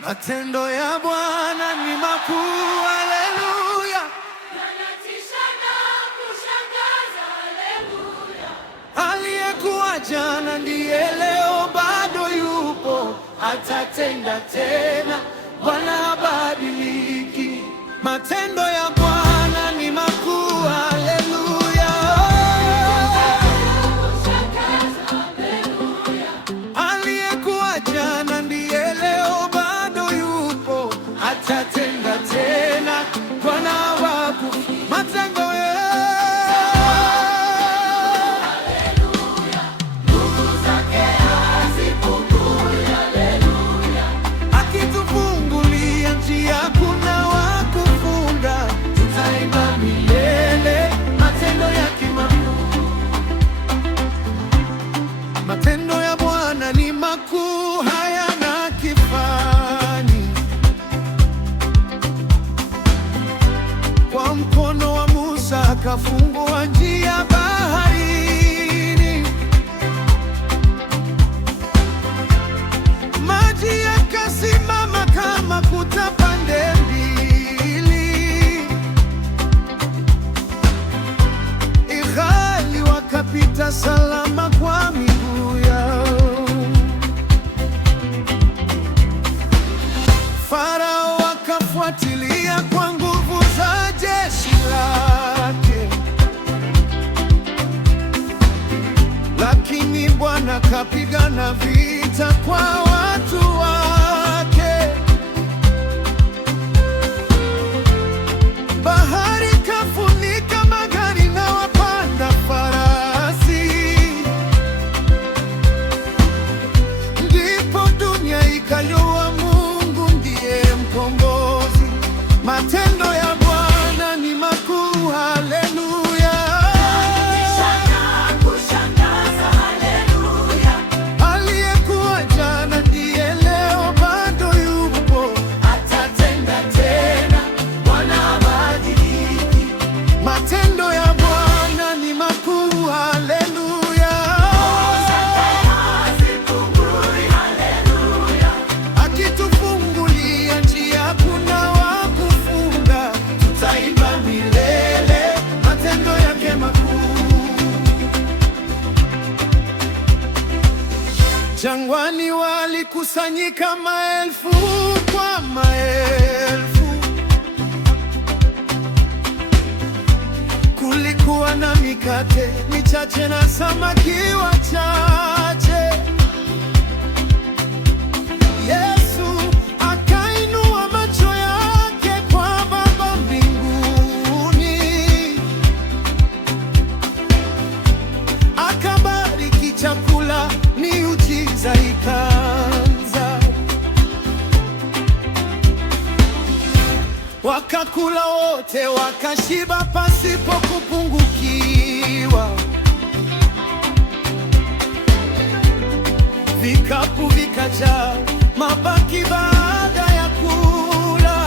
Matendo ya Bwana ni makuu, haleluya. Yanatisha na kushangaza, haleluya. Aliyekuwa jana ndiye leo, bado yupo, atatenda tena. Bwana habadiliki. Matendo ya Bwana ni makuu, haleluya. Aliyekuwa jana ndiye leo, bado yupo, atatenda tena. Bwana habadiliki. Matendo ya akitufungulia njia, kuna wa kufunga, tutaimba milele matendo yake makuu. Matendo ya Bwana ni makuu, hayana kifani. Kwa mkono wa Musa akafungua njia baharini, maji yakasimama kama kuta pande mbili. Israeli wakapita salama kwa miguu yao. Farao akafuatilia kwa nguvu za jeshi lake, lakini Bwana kapigana vita kwa watu wake. Bahari kafunika magari na wapanda farasi, ndipo dunia ikajua Mungu ndiye mkombozi. Matendo ya Bwana ni makuu, haleluya. Aliyekuwa jana ndiye leo, bado yupo, atatenda tena. Bwana habadiliki. Matendo ya Bwana ni makuu, haleluya. Akitufungulia njia, kuna wa kufunga, tutaimba milele matendo yake makuu. Jangwani walikusanyika maelfu kwa maelfu, kulikuwa na mikate michache na samaki wachache. Yesu akainua macho yake kwa Baba mbinguni, akabariki chakula, miujiza ikaanza. Wakakula wote, wakashiba pasipo kupungukiwa. Vikapu vikajaa mabaki baada ya kula.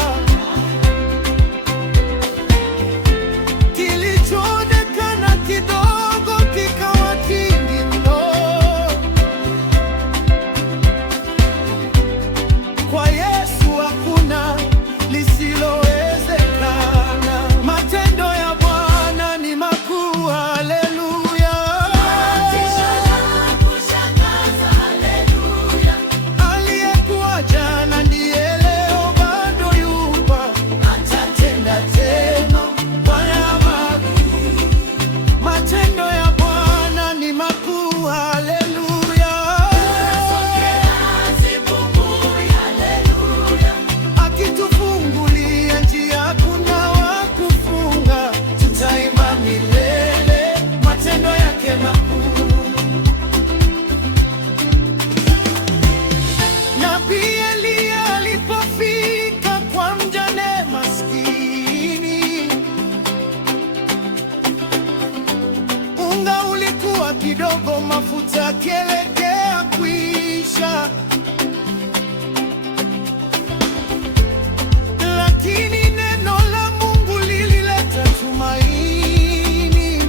Kilichoonekana kidogo kikawa kingi mno. Kwa Yesu hakuna lisilowezekana. Matendo ya Bwana ni makuu, haleluya. Aliyekuwa jana ndiye leo, bado yupo, atatenda tena. Bwana habadiliki. Matendo ya Bwana ni makuu, haleluya. Akitufungulia njia, kuna wa kufunga, tutaimba milele matendo yake makuu. Nabii Eliya alipofika kwa mjane maskini, unga ulikuwa kidogo, mafuta yakielekea kuisha, lakini neno la Mungu lilileta tumaini.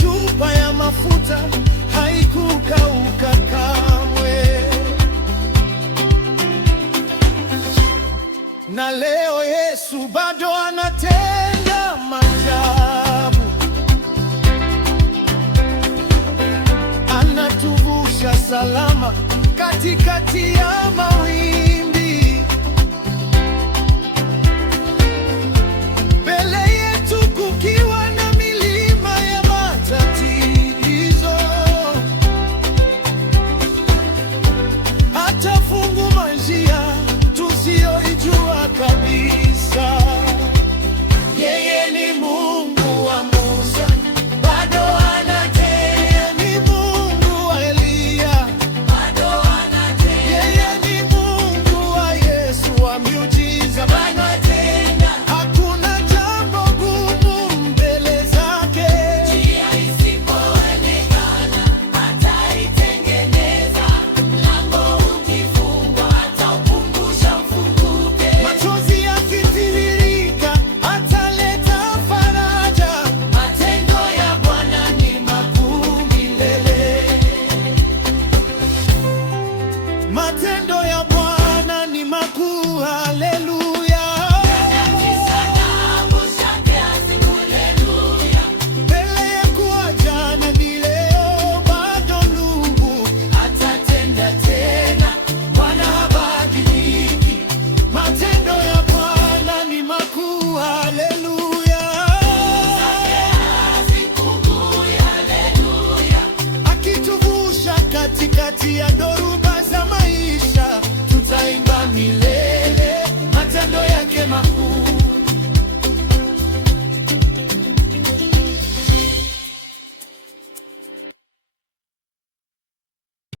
Chupa ya mafuta haikukauka kamwe. Yesu bado anatenda maajabu, anatuvusha salama katikati ya mawimbi. Mbele yetu kukiwa na milima ya matatizo, atafungua njia tusiyoijua kabisa. Yeye ni Mungu wa Musa, bado anatenda. Ni Mungu wa Eliya, bado anatenda. Yeye ni Mungu wa Yesu wa miujiza, bado anatenda. Hakuna jambo gumu mbele zake. Njia isipoonekana ataitengeneza, mlango ukifungwa ataukumbusha ufunguke. Machozi yakitiririka ataleta faraja. Matendo ya Bwana ni makuu milele. Matendo ya Bwana ni makuu, haleluya. Mbele ya kuwa jana ni leo, bado ndugu atatenda tena. Bwana habadiliki. Matendo ya Bwana ni makuu, haleluya. Akituvusha katikati ya dhoruba za maisha, tutaimba milele matendo yake makuu.